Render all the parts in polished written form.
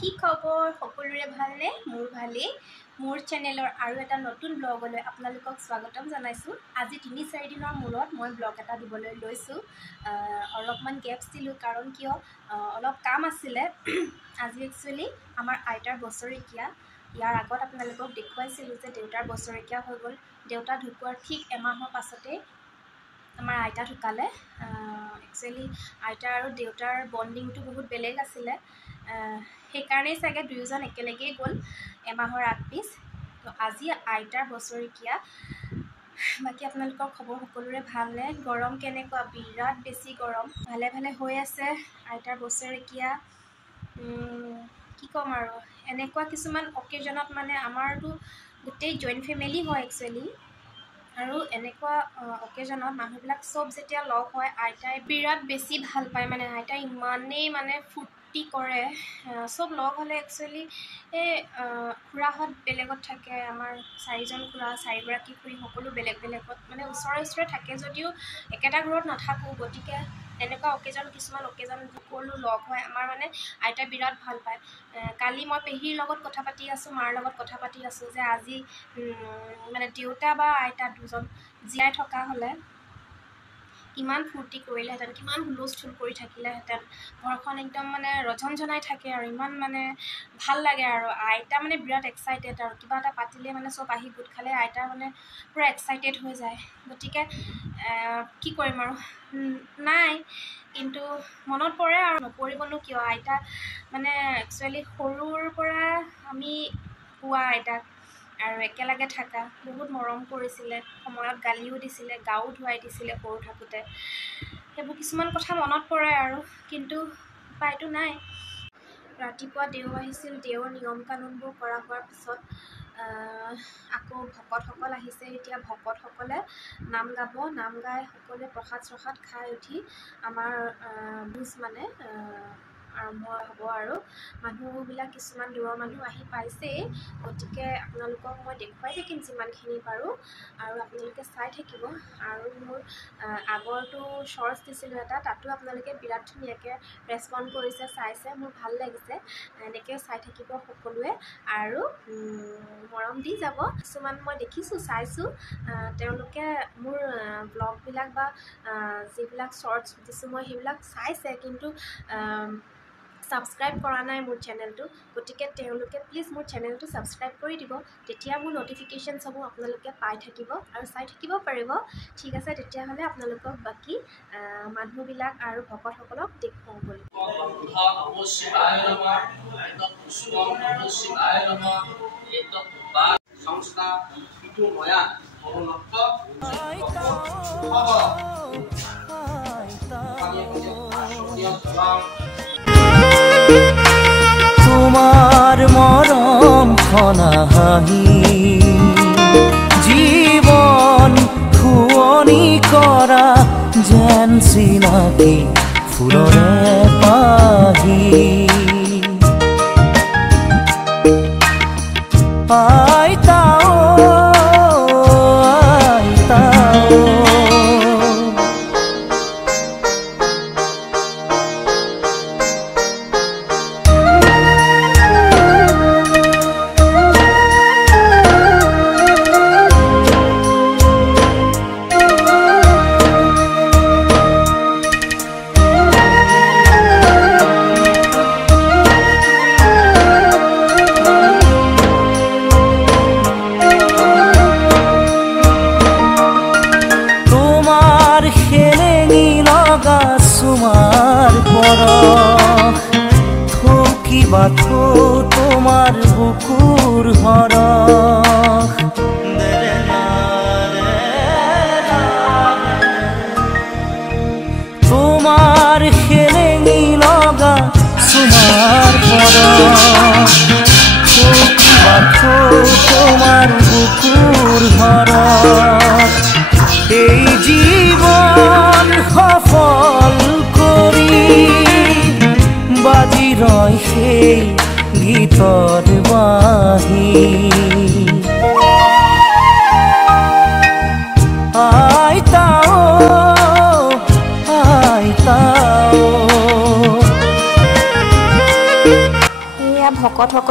কি খবৰ সকলোৰে ভালনে মোৰ ভালেই মোৰ চেনেলৰ আৰু এটা নতুন ব্লগলৈ আপোনালোকক স্বাগতম জনাইছো আজি ৩-৪ দিনৰ মূৰত মই ব্লগ এটা দিবলৈ লৈছো অলপমান গেপছ দিলো কাৰণ কিয় অলপ কাম আছিলে আজি একচুয়ালি আমাৰ আইতাৰ বছৰেকীয়া ইয়াৰ আগত আপোনালোকক দেখুৱাইছিলো যে দেউতাৰ বছৰেকীয়া হৈ গ'ল দেউতা ঢুকুৱাৰ ঠিক এমাহৰ পাছতে আমাৰ আইতা ঢুকালে একচুয়ালি আইতা আৰু দেউতাৰ বন্ডিংটো বহুত বেলেগ আছিলে সেইকাৰণে চাগে দুয়োজন একেলগেই গ'ল এমাহৰ আগপিছ তো আজি আইতাৰ বছৰেকীয়া বাকি আপোনালোকৰ খবৰ সকলোৰে ভালনে গৰম কেনেকুৱা বিৰাট বেছি গৰম ভালে ভালে হৈ আছে আইতাৰ বছৰেকীয়া কি কম আৰু এনেকুৱা কিছুমান অকেজনত মানে আমাৰটো গোটেই জয়েন্ট ফেমিলি হয় একচুয়ালি আৰু এনেকুৱা অকেজনত মানুহবিলাক সব যেতিয়া লগ হয় আইতাই বিৰাট বেছি ভাল পায় মানে আইতাই ইমানেই মানে ফুৰ্তি কৰে সব লগ হলে একচুয়ালি এই খুৰাহত বেলেগত থাকে আমাৰ 4জন খুৰা 4গৰাকী খুৰী সকলো বেলেগ বেলেগত মানে ওচৰে থাকে যদিও একেটা ঘৰত নাথাকো গতিকে এনেকুৱা অকেজন কিছুমান অকেজন সকলো লগ হয় আমাৰ মানে আইতাই বিৰাট ভাল পায় কালি মই পেহীৰ লগত কথা পাতি আছো মাৰ লগত কথা পাতি আছো যে আজি মানে দেউতা বা আইতা দুজন জীয়াই থকা হলে কিমান ফূৰ্তি কৰিলেহেঁতেন কিমান হুলস্থুল কৰি থাকিলেহেঁতেন ঘৰখন একদম মানে ৰঝনঝনাই থাকে আৰু ইমান মানে ভাল লাগে আৰু আইতা মানে বিৰাট এক্সাইটেড আৰু কিবা এটা পাতিলে মানে সব আহি গোট খালে আইতা মানে পুৰা এক্সাইটেড হৈ যায় গতিকে কি কৰিম আৰু নাই কিন্তু মনত পৰে আৰু নপৰিবনো কিয় আইতা মানে একচুয়ালি সৰুৰ পৰা আমি পোৱা আইতাক আৰু একেলগে থাকা বহুত মৰম কৰিছিলে সময়ত গালিও দিছিলে গাও ধুৱাই দিছিলে সৰু থাকোতে সেইবোৰ কিছুমান কথা মনত পৰে আৰু কিন্তু উপায়টো নাই ৰাতিপুৱা দেও আহিছিল দেওৰ নিয়ম কানুনবোৰ কৰা হোৱাৰ পিছত আকৌ ভকতসকল আহিছে এতিয়া ভকতসকলে নাম গাব নাম গাই সকলোৱে প্ৰসাদ খাই উঠি আমাৰ বুজ মানে আৰম্ভ হ'ব আৰু মানুহবিলাক কিছুমান দূৰৰ মানুহ আহি পাইছেই গতিকে আপোনালোকক মই দেখুৱাই থাকিম যিমানখিনি পাৰোঁ আৰু আপোনালোকে চাই থাকিব আৰু মোৰ আগৰটো শৰ্টছ দিছিলোঁ এটা তাতো আপোনালোকে বিৰাট ধুনীয়াকৈ ৰেছপণ্ড কৰিছে চাইছে মোৰ ভাল লাগিছে এনেকৈ চাই থাকিব সকলোৱে আৰু মৰম দি যাব কিছুমান মই দেখিছোঁ চাইছোঁ তেওঁলোকে মোৰ ব্লগবিলাক বা যিবিলাক শৰ্টছ দিছোঁ মই সেইবিলাক চাইছে কিন্তু সাবস্ক্ৰাইব কৰা নাই মোৰ চেনেলটো গতিকে তেওঁলোকে প্লিজ মোৰ চেনেলটো সাবস্ক্ৰাইব কৰি দিব তেতিয়া মোৰ নটিফিকেশনছ হ'ব আপোনালোকে পাই থাকিব আৰু চাই থাকিব পাৰিব ঠিক আছে তেতিয়াহ'লে আপোনালোকক বাকি মানুহবিলাক আৰু ভকতসকলক দেখুৱাওঁ বুলি তোমাৰ মৰম খনাহি জীবন খুৱনি কৰা যেন চিনাকি ফুলৰে পাহি আইতা বাথো তোমার বুকুর হরখ তোমার খেলেঙি লগা সুমার পরখ বাথো তোমার বুকুর হরখ এই জীবন সফল করি বাজি ৰয় সেই গীতৰ বাঁহী আইতা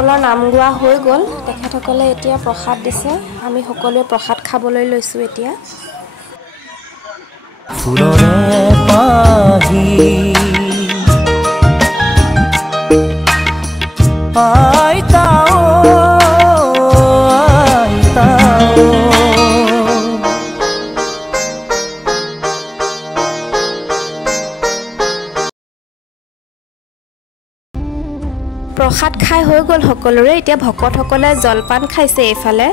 তেখেতসকলৰ নাম গোৱা হৈ গ'ল তেখেতসকলে এতিয়া প্ৰসাদ দিছে আমি সকলোৱে প্ৰসাদ খাবলৈ লৈছোঁ এতিয়া ফুলৰে পাহি আইতা আইতা প্ৰসাদ খাই হৈ গ'ল সকলোৰে এতিয়া ভকতসকলে জলপান খাইছে এইফালে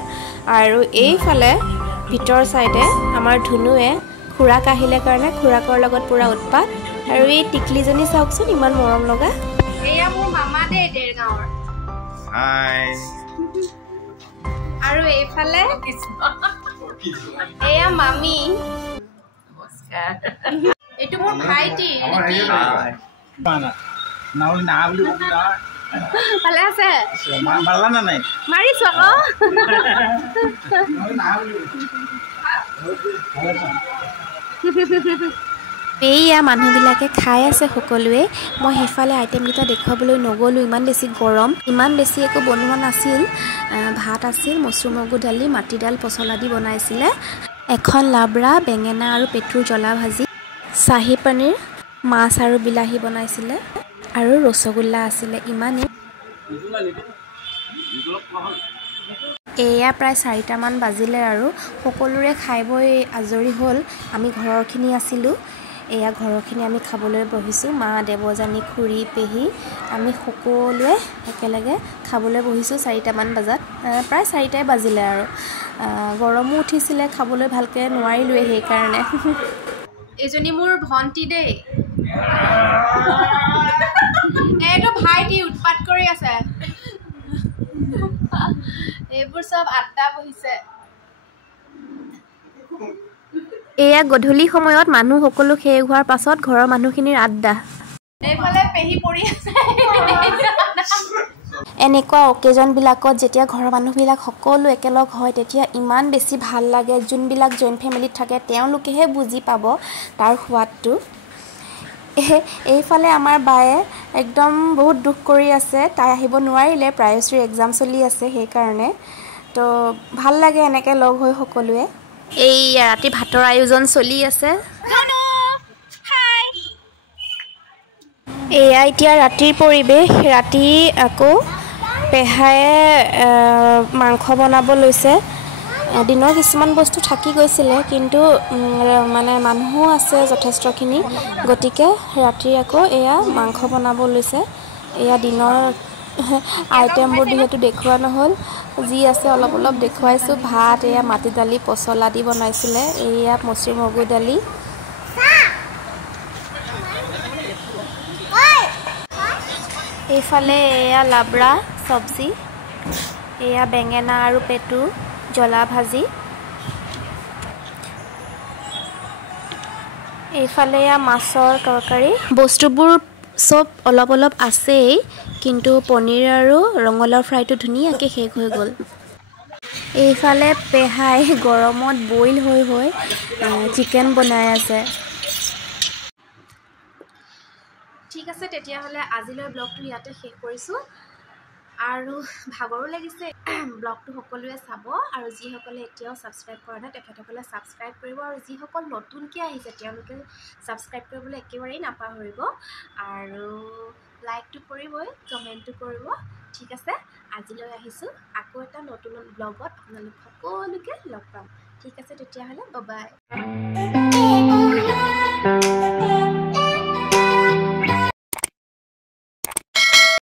আৰু এইফালে ভিতৰ সাইডে আমাৰ ধুনুৱে খুৰাক আহিলে কাৰণে খুৰাকৰ লগত পুৰা উৎপাত আৰু এই টিকলিজনী চাওকচোন ইমান মৰম লগা এয়া মোৰ মামা দে দেৰগাঁৱৰ হাই আৰু এইফালে এয়া মামি নমস্কাৰ এইটো মোৰ ভাইটি ভালে আছে মাৰিছো আকৌ এইয়া মানুহবিলাকে খাই আছে সকলোৱে মই সেইফালে আইটেমকেইটা দেখুৱাবলৈ নগ'লোঁ ইমান বেছি গৰম ইমান বেছি একো বনোৱা নাছিল ভাত আছিল মচুৰ মগু দালি মাটিদাল পচলা দি বনাইছিলে এখন লাবৰা বেঙেনা আৰু পেটুৰ জ্বলা ভাজি চাহি পনীৰ মাছ আৰু বিলাহী বনাইছিলে আৰু ৰসগোল্লা আছিলে ইমানেই এয়া প্ৰায় 4টামান বাজিলে আৰু সকলোৰে খাই বৈ আজৰি হ'ল আমি ঘৰৰখিনি আছিলোঁ এয়া ঘৰৰখিনি আমি খাবলৈ বহিছোঁ মা দেৱজানী খুৰী পেহী আমি সকলোৱে একেলগে খাবলৈ বহিছোঁ 4টামান বজাত প্ৰায় 4টাই বাজিলে আৰু গৰমো উঠিছিলে খাবলৈ ভালকৈ নোৱাৰিলোৱে সেইকাৰণে এইজনী মোৰ ভণ্টি দেই এইটো ভাইটি উৎপাত কৰি আছে এইবোৰ সব আড্ডা বহিছে এয়া গধূলি সময়ত মানুহ সকলো শেষ হোৱাৰ পাছত ঘৰৰ মানুহখিনিৰ আড্ডা এইফালে পেহি পৰি আছে এনেকুৱা অকেজনবিলাকত যেতিয়া ঘৰৰ মানুহবিলাক সকলো একেলগ হয় তেতিয়া ইমান বেছি ভাল লাগে যোনবিলাক জইণ্ট ফেমিলিত থাকে তেওঁলোকেহে বুজি পাব তাৰ সোৱাদটো এইফালে আমাৰ বায়ে একদম বহুত দুখ কৰি আছে তাই আহিব নোৱাৰিলে প্ৰায়শ্ৰী এক্সাম চলি আছে সেইকাৰণে তো ভাল লাগে এনেকৈ লগ হৈ সকলোৱে এই ৰাতি ভাতৰ আয়োজন চলি আছে এয়া এতিয়া ৰাতিৰ পৰিৱেশ ৰাতি আকৌ পেহায়ে মাংস বনাব লৈছে দিনৰ কিছুমান বস্তু থাকি গৈছিলে কিন্তু মানে মানুহো আছে যথেষ্টখিনি গতিকে ৰাতি আকৌ এয়া মাংস বনাব লৈছে এয়া দিনৰ আইটেমবোৰ যিহেতু দেখুওৱা নহ'ল যি আছে অলপ অলপ দেখুৱাইছোঁ ভাত এয়া মাটি দালি পচলা দি বনাইছিলে এয়া মচুৰ মগু দালি এইফালে এয়া লাবৰা চব্জি এয়া বেঙেনা আৰু পেটু জ্বলা ভাজি এইফালে এয়া মাছৰ তৰকাৰী বস্তুবোৰ সব অলপ অলপ আছেই কিন্তু পনীৰ আৰু ৰঙালাও ফ্ৰাইটো ধুনীয়াকৈ শেষ হৈ গ'ল এইফালে পেহাই গৰমত বইল হৈ হৈ চিকেন বনাই আছে ঠিক আছে তেতিয়াহ'লে আজিলৈ ব্লগটো ইয়াতে শেষ কৰিছোঁ আৰু ভাগৰো লাগিছে ব্লগটো সকলোৱে চাব আৰু যিসকলে এতিয়াও ছাবস্ক্ৰাইব কৰা নাই তেখেতসকলে ছাবস্ক্ৰাইব কৰিব আৰু যিসকল নতুনকৈ আহিছে তেওঁলোকে ছাবস্ক্ৰাইব কৰিবলৈ একেবাৰেই নাপাহৰিব আৰু লাইকটো কৰিবই কমেণ্টটো কৰিব ঠিক আছে আজিলৈ আহিছোঁ আকৌ এটা নতুন ব্লগত আপোনালোক সকলোকে লগ পাম ঠিক আছে তেতিয়াহ'লে বাই বাই